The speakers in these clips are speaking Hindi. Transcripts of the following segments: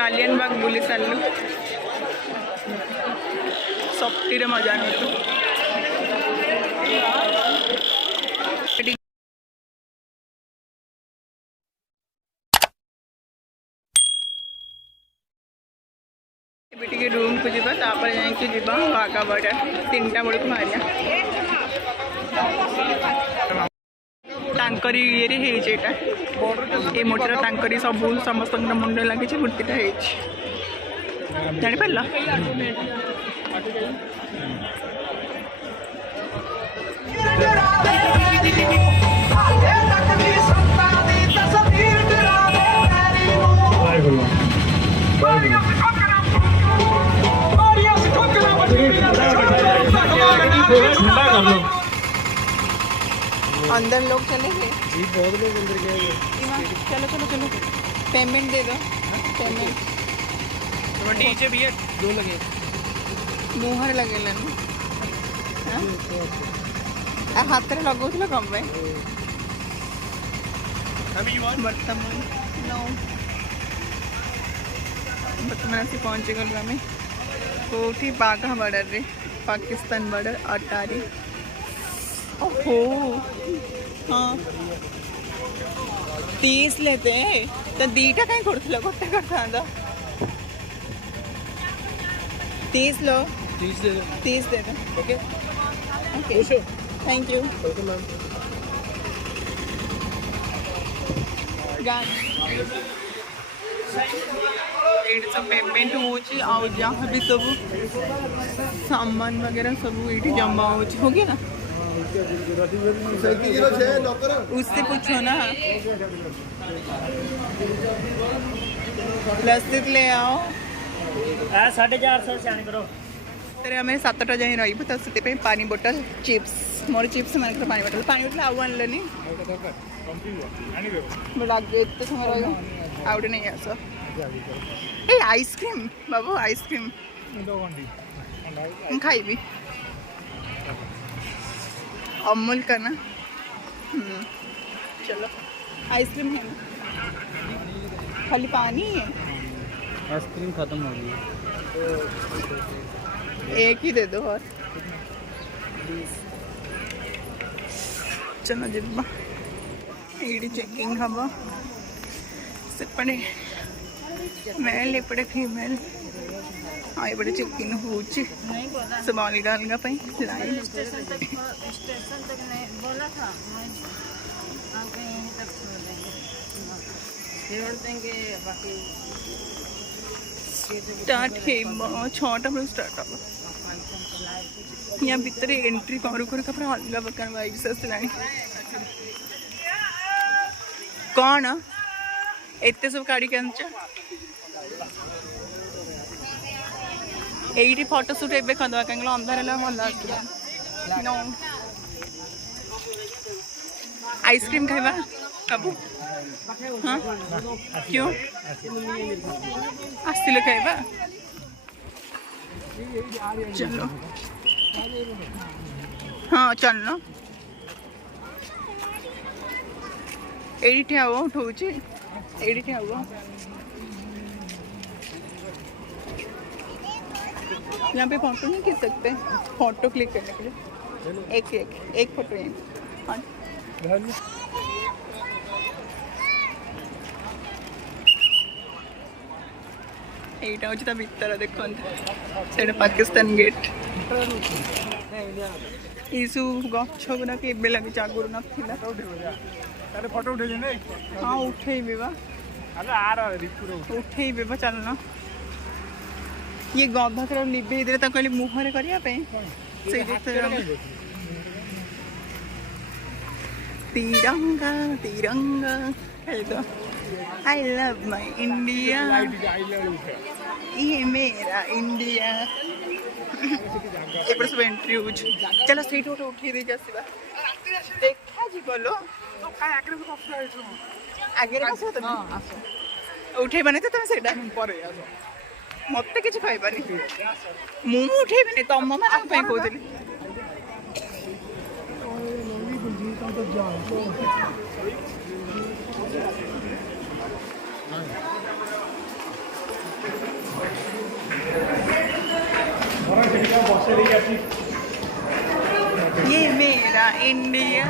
आलियन बाग बुली सारू सफ्टी मजा नहीं रूम को जीवा जावा बागा बॉर्डर 3टा बेलू बाहरिया तांकरी ये मूर्तिर तांकरी सब समस्त मुंड लगी मूर्तिटा जापर अंदर लोग चले गए बहुत लोग अंदर गए। चलो चलो चलो पेमेंट दे दो पेमेंट नीचे भी है 2 लगे मुहर लगे हाथ में लगौल कम पे बर्तमान आसी पहुँची गलु आम कौटी बाघा बॉर्डर रे पाकिस्तान बॉर्डर अटारी ओहो हाँ 30 लेते तो 2टा कहीं करते गोटे करता 30 लो 30 दे दो ओके ओके थैंक यू सब पेमेंट हो जहाँ भी सब सामान वगैरह सब ये जमा हो गया ना उससे पूछो ना रसीद ले आओ 450 करो तेरे हमें 7टा जाए रही तो से पानी बोतल चिप्स मोर चिप्स मन पानी बोतल आउ आनी लगे एत समय आउटे नहीं आस ए आइसक्रीम बाबू आइसक्रीम खाइबी अमूल का ना चलो आइसक्रीम है ना खाली पानी है आइसक्रीम खत्म हो गई एक ही दे दो और चलो जिब्बा ये चेकिंग हम सेपटे मेल एपटे फीमेल हाँ ये चेकिंग हो सब अलग अलग लाइन स्टार्ट है 6टा बेलू स्टार्ट हम यहाँ भितर एंट्री करू करू पूरा अलग प्रकार वाइब्स आसला कौन एत सब काढ़ ये फोटोशूट एवं करदे कहीं अंधार भल नो आइसक्रीम खाइबा बाबू हाँ क्यों आसलो खाइबा चलो हाँ चलना ये उठाऊ ये यहाँ पे फोटो नहीं खींच सकते फोटो क्लिक करने के लिए एक फोटो यहाँ हाँ এইটা হচ্ছে তা ভিতরে দেখুন সেটা পাকিস্তান গেট ইসু গছ গুড়াকে ଏବେ ଲାଗିଛି ଆଗରୁ ନଥିଲା ଫଟୋ ଉଠେଇଲେ ହଁ ଉଠେଇବେ ବା ଉଠେଇବେ ବା ଚାଲୁନ ये गधा तरह लिभे दे कहली मुहरे करने तिरंगा तिरंगा आई लव माय इंडिया ये मेरा इंडिया एपटे सब एंट्री हो चलो सीट गोटे उठे दे देखा जी बोलो आगे उठे बने तो तुम से मत कि खाइबानी मुझे उठेबी तुम मान कहती ये मेरा इंडिया।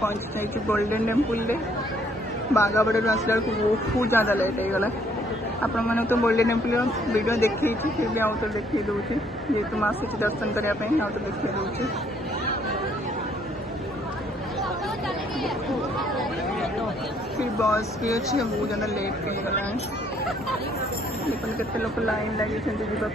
पहुँची गोल्डन टेम्पल बागाबड़ू आसला बहुत ज़्यादा लेट हो गला। आपण मैंने तो गोल्डन टेम्पल वीडियो देखी फिर भी आउ तो देखी दूसरी जेहेतु मैं आसी दर्शन करने आउ तो देखी दूसरी। फिर बस भी अच्छी बहुत ज़्यादा लेट होगा देखो केते लोग लाइन लगी जावाई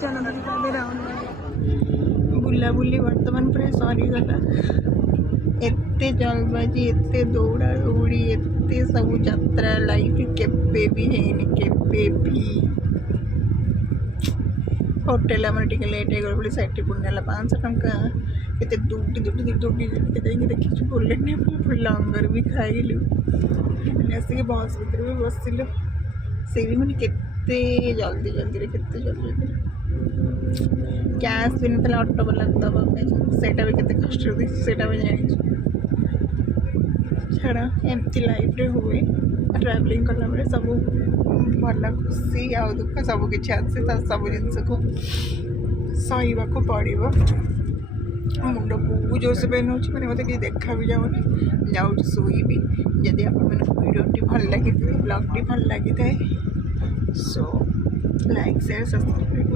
दर्शन करने बुलाबुली बर्तमान पूरा सरीगला एते जलबाजी एते दौड़ा दौड़ी एते सब यात्रा लाइफ केबे भी हैनी केबे भी होटेल आम टे लेट हो गला साइड पुण्य 500 टंका केते दुटी दुटी दुटी दुटी देखी बुलेट नहीं लंगर भी खाइलु आसिक बस भर भी बसिलु से भी मैंने केते जल्दी जल्दी केते जल्दी जल्दी कैश भी ना ऑटो वाला दबाई भी केते कष्ट होता भी जानी छाड़ा एमती लाइफ रे हुए ट्रैवलिंग कला बेले सब भल खुशी आ दुख सब किसी आसे सब जिन को सहवा को पड़ो मुंड बहुत जोर से पेन हो मैंने मत कि देखा भी जाऊनी जाऊँ शोबी जदि आपड़ी भल लगी ब्लॉग भल लगी थाए सो लाइक शेयर सब्सक्राइब